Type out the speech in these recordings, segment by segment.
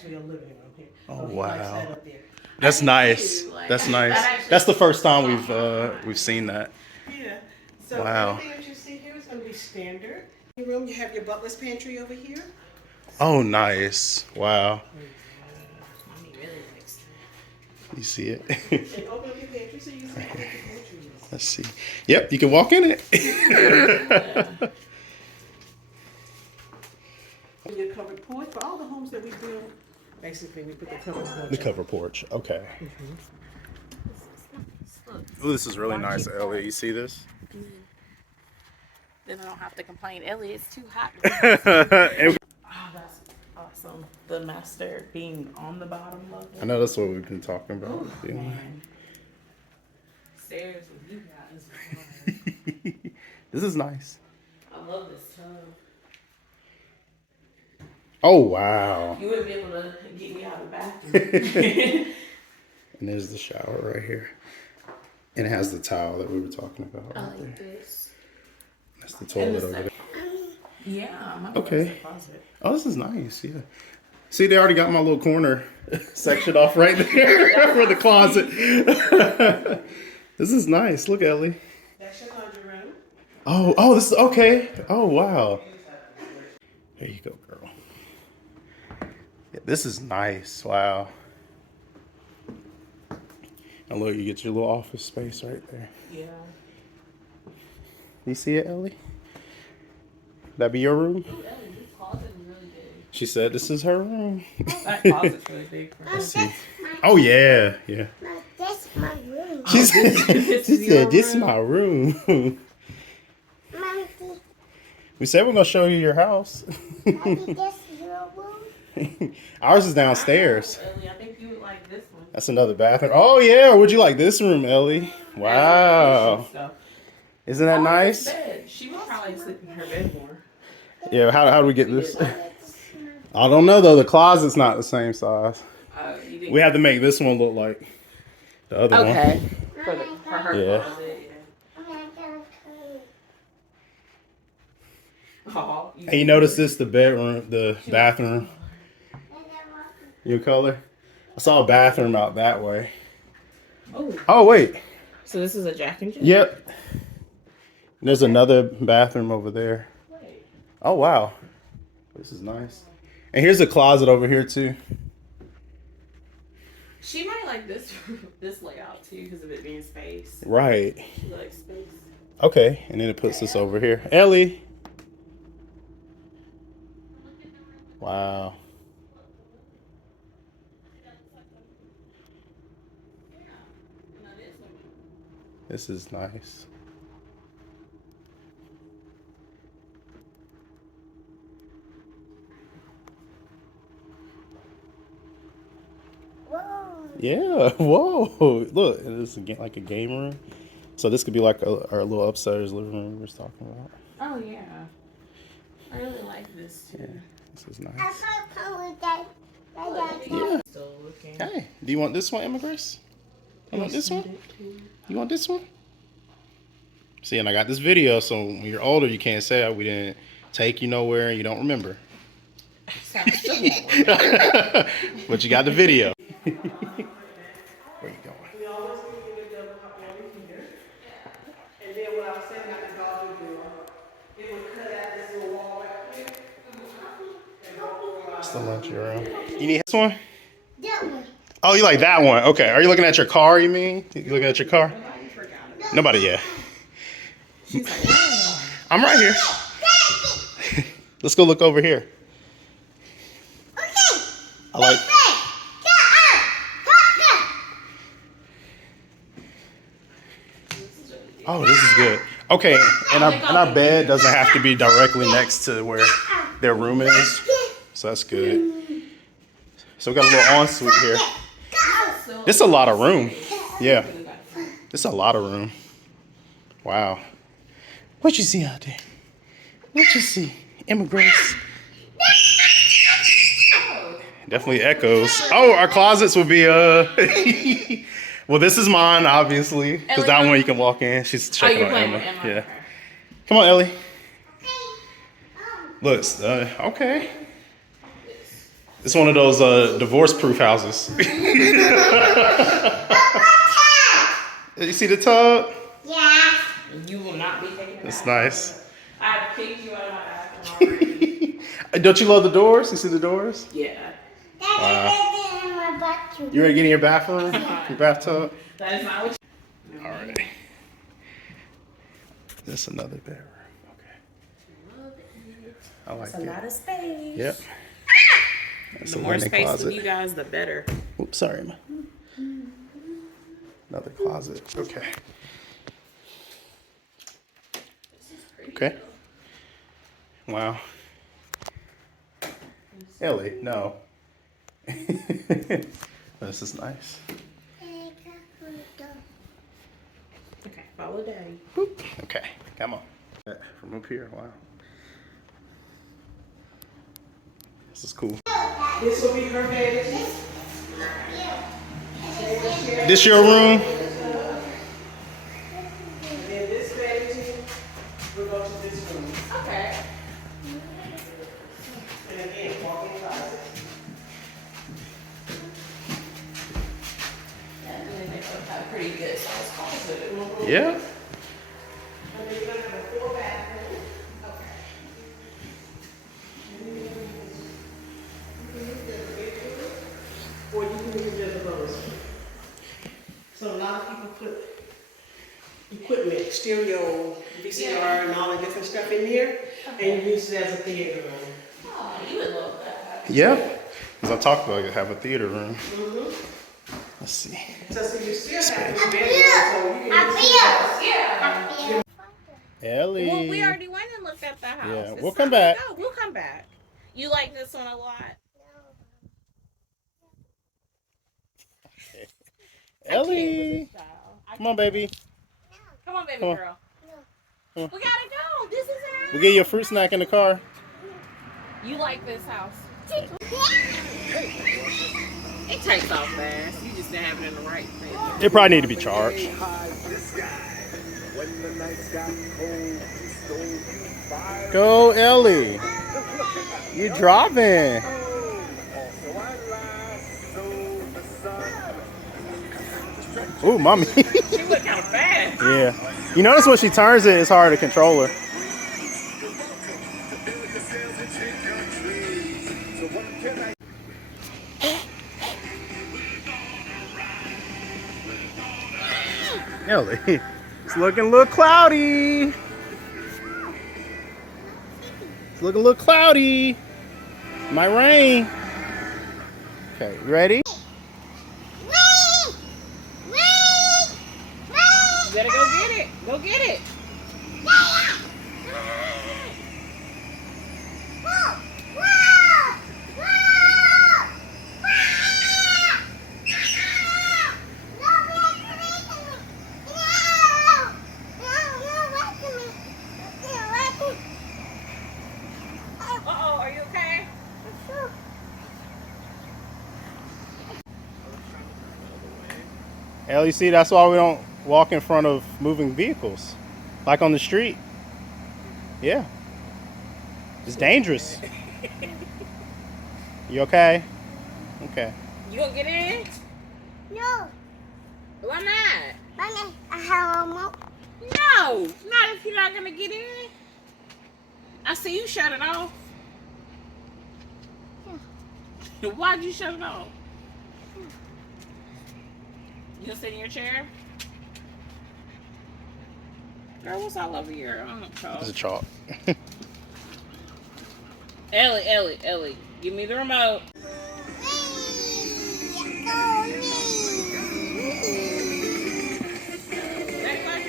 actually a living room here. Oh, So he wow. likes that up there. That's nice. Like, That's nice. that That's the first time we've seen that. Yeah. So Wow. everything that you see here is going to be standard. In your room, you have your butler's pantry over here. Oh, nice. Wow. Mommy really likes that. You see it? And open up your pantry so you can see what your pantry is. Let's see. Yep, you can walk in it. Your covered porch for all the homes that we build. Basically, we put the covered porch. The cover porch. Okay. Look, Oh, this is really nice, Ellie. You see this? then I don't have to complain. Ellie, it's too hot. And- Oh, that's awesome. The master being on the bottom level. I know that's what we've been talking about. Ooh, Yeah. man. Stairs with you guys. This is nice. I love this tub. Oh, wow. You wouldn't be able to get me out of the bathroom. And there's the shower right here. And it has the towel that we were talking about. I Right like there. this. That's the toilet over there. Yeah, my Okay. closet. Oh, this is nice. Yeah. See, they already got my little corner section off right there for the closet. This is nice. Look, Ellie. That's your laundry room. Oh, this is okay. Oh, wow. There you go, girl. Yeah, this is nice. Wow. And look, you get your little office space right there. Yeah. You see it, Ellie? That be your room? Ooh, Ellie, this closet is really big. She said this is her room. That closet's really big for her. See. Oh, yeah. Yeah. That's my room. She said, This she is your said this is room? my room. Mommy, We said we're going to show you your house. Mommy, that's your room. Ours is downstairs. Ellie, I think you would like this one. That's another bathroom. Oh, yeah. Would you like this room, Ellie? Wow. Stuff. Isn't that nice? Bed. She would probably sleep in her bed more. Yeah, how do we get this? I don't know, though. The closet's not the same size. You didn't- We have to make this one look like the other one. Okay. For her Yeah. closet. Mommy, I gotta come. Oh, Hey, you notice this, the bedroom, the bathroom, your color? I saw a bathroom out that way. Oh, Oh, wait. so this is a Jack and Jill? Yep. There's another bathroom over there. Wait. Oh, wow. This is nice. And here's a closet over here, too. She might like this this layout too because of it being space. Right. She likes space. Okay. And then it puts this over here. Ellie. Wow. This is nice. Whoa. Yeah. Whoa. Look, this is like a game room. So this could be like our little upstairs living room we were talking about. Oh yeah. I really like this too. Yeah. This is I nice. can't come with that. Yeah. Still looking. Hey, do you want this one, Immigrants? You want this one? You want this one? See, and I got this video, so when you're older, you can't say we didn't take you nowhere and you don't remember. But you got the video. Where you going? We always give you the hot water heater. And then what I was saying about the dog would do, it would cut out this little wall right here. It's the lunch room. You need this one? That one. Oh, you like that one? Okay. Are you looking at your car, you mean? You looking at your car? Nobody yet. I'm right here. Let's go look over here. Okay. I like. Oh, this is good. Okay, and our bed doesn't have to be directly next to where their room is, so that's good. So we got a little ensuite here. This is a lot of room. Yeah, this is a lot of room. Wow. What you see out there? What you see? Immigrants. Definitely echoes. Oh, our closets will be well, this is mine, obviously, because that one you can walk in. She's checking you're on playing Emma. with Emma. Yeah. Okay. Come on, Ellie. Look, okay. It's one of those divorce-proof houses. You see the tub? Yeah. You will not be taking it. It's nice. I picked you out of my bathroom already. Don't you love the doors? You see the doors? Yeah. That's in my bathroom. You ready to get in your bathroom? Your bathtub? That is not what you... All right. This is another bedroom. Okay. I like It's a lot it. of space. Yep. That's The a more linen space closet. for you guys, the better. Oops, sorry, ma. Another closet. Okay. Okay. Wow. Ellie, no. This is nice. Okay, follow daddy. Boop. Okay, come on. From up here, wow. This is cool. This will be her vanity. This your room? And then this vanity, we'll go to this room. Okay. And again, walk-in closet. And then they both have pretty good size closet. Yeah. And then you're gonna have a 4-bathroom. Or you can use it as a bonus. So a lot of people put equipment, stereo, VCR, and all the different stuff in here, and you use it as a theater room. Oh, you would love that. Yeah. As I talked about, you have a theater room. Let's see. So you still have the bedroom, so you can use it as Ellie. Well, we already went and looked at the house. Yeah, It's we'll come time to back. go. We'll come back. You like this one a lot? Ellie. Come on, baby. Come on, baby Come on. girl. Come on. We gotta go. This is it. We'll get you a fruit snack in the car. You like this house? It takes off fast. You just didn't have it in the right place. It probably need to be charged. Go, Ellie. You driving. Ooh, mommy. She went kind of fast. Yeah. You notice when she turns it, it's hard to control her. Ellie, it's looking a little cloudy. It's looking a little cloudy. Might rain. Okay, you ready? You better go get it. Go get it. Uh-oh, are you okay? Ellie, see, that's why we don't walk in front of moving vehicles. Like on the street. Yeah. It's dangerous. You okay? Okay. You gonna get in? No. Why not? Mommy, I have a remote. No, not if you're not gonna get in. I see you shut it off. Why'd you shut it off? You gonna sit in your chair? Girl, what's all over your It's a chalk. Ellie, give me the remote. Next one.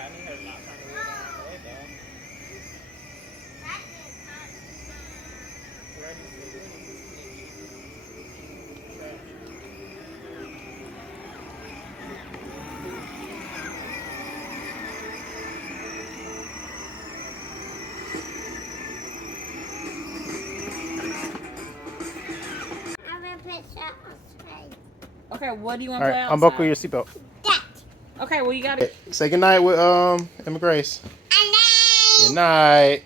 I need her to not turn the wood on the way though. Okay, what do you want All to play right, outside? unbuckle your seatbelt. That. Okay, well you got it. Say goodnight with Emma Grace. And then. Good night.